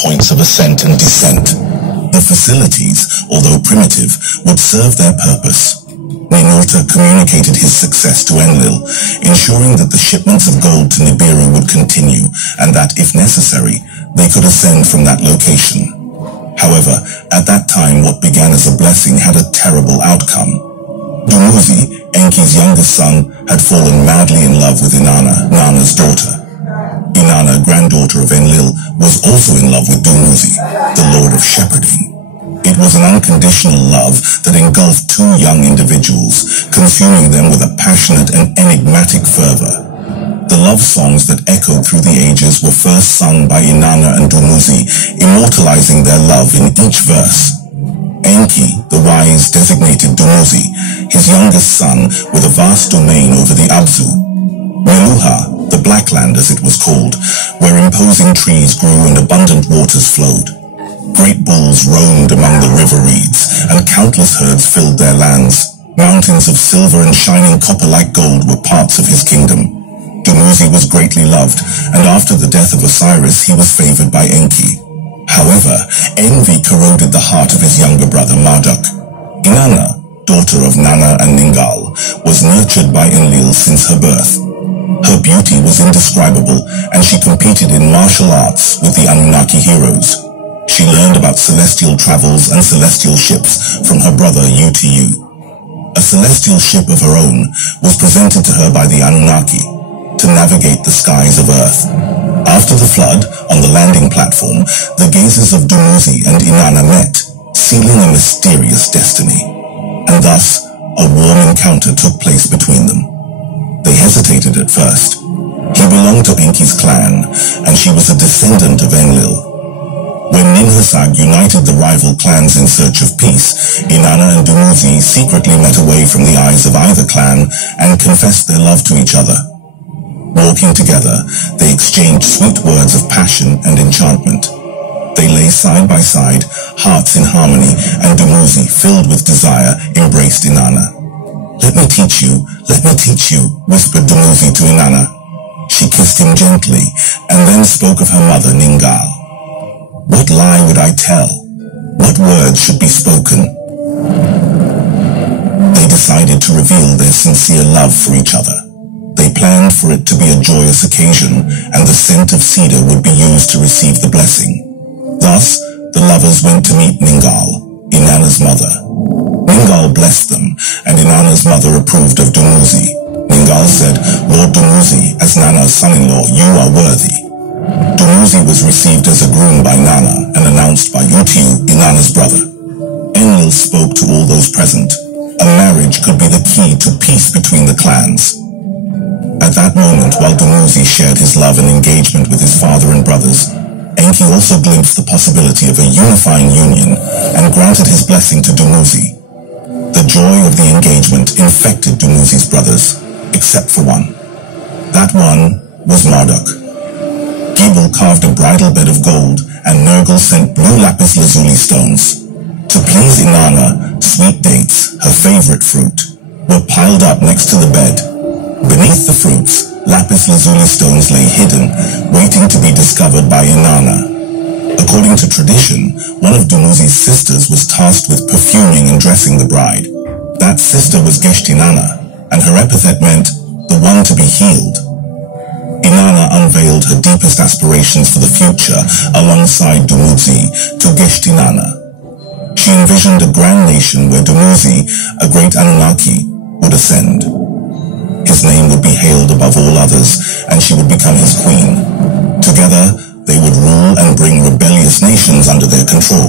points of ascent and descent. The facilities, although primitive, would serve their purpose. Ninurta communicated his success to Enlil, ensuring that the shipments of gold to Nibiru would continue and that, if necessary, they could ascend from that location. However, at that time what began as a blessing had a terrible outcome. Dumuzi, Enki's youngest son, had fallen madly in love with Inanna, Nana's daughter. Inanna, granddaughter of Enlil, was also in love with Dumuzi, the lord of shepherding. It was an unconditional love that engulfed two young individuals, consuming them with a passionate and enigmatic fervor. The love songs that echoed through the ages were first sung by Inanna and Dumuzi, immortalizing their love in each verse. Enki, the wise, designated Dumuzi, his youngest son, with a vast domain over the Abzu. Meluha, the Black Land as it was called, where imposing trees grew and abundant waters flowed. Great bulls roamed among the river reeds, and countless herds filled their lands. Mountains of silver and shining copper-like gold were parts of his kingdom. Dumuzi was greatly loved, and after the death of Osiris he was favored by Enki. However, envy corroded the heart of his younger brother Marduk. Inanna, daughter of Nana and Ningal, was nurtured by Enlil since her birth. Her beauty was indescribable, and she competed in martial arts with the Anunnaki heroes. She learned about celestial travels and celestial ships from her brother Utu. A celestial ship of her own was presented to her by the Anunnaki to navigate the skies of Earth. After the flood, on the landing platform, the gazes of Dumuzi and Inanna met, sealing a mysterious destiny. And thus, a warm encounter took place between them. They hesitated at first. He belonged to Enki's clan, and she was a descendant of Enlil. When Ninhursag united the rival clans in search of peace, Inanna and Dumuzi secretly met away from the eyes of either clan and confessed their love to each other. Walking together, they exchanged sweet words of passion and enchantment. They lay side by side, hearts in harmony, and Dumuzi, filled with desire, embraced Inanna. "Let me teach you, whispered Dumuzi to Inanna. She kissed him gently, and then spoke of her mother, Ningal. What lie would I tell? What words should be spoken? They decided to reveal their sincere love for each other. They planned for it to be a joyous occasion, and the scent of cedar would be used to receive the blessing. Thus, the lovers went to meet Ningal, Inanna's mother. Ningal blessed them, and Inanna's mother approved of Dumuzi. Ningal said, "Lord Dumuzi, as Nana's son-in-law, you are worthy." Dumuzi was received as a groom by Nana and announced by Utu, Inanna's brother. Enlil spoke to all those present. A marriage could be the key to peace between the clans. At that moment, while Dumuzi shared his love and engagement with his father and brothers, Enki also glimpsed the possibility of a unifying union and granted his blessing to Dumuzi. The joy of the engagement infected Dumuzi's brothers, except for one. That one was Marduk. Gibel carved a bridal bed of gold, and Nergal sent blue lapis lazuli stones. To please Inanna, sweet dates, her favorite fruit, were piled up next to the bed. Beneath the fruits, lapis lazuli stones lay hidden, waiting to be discovered by Inanna. According to tradition, one of Dumuzi's sisters was tasked with perfuming and dressing the bride. That sister was Geshtinanna, and her epithet meant, the one to be healed. Inanna unveiled her deepest aspirations for the future alongside Dumuzi to Geshtinanna. She envisioned a grand nation where Dumuzi, a great Anunnaki, would ascend. His name would be hailed above all others, and she would become his queen. Together, they would rule and bring rebellious nations under their control.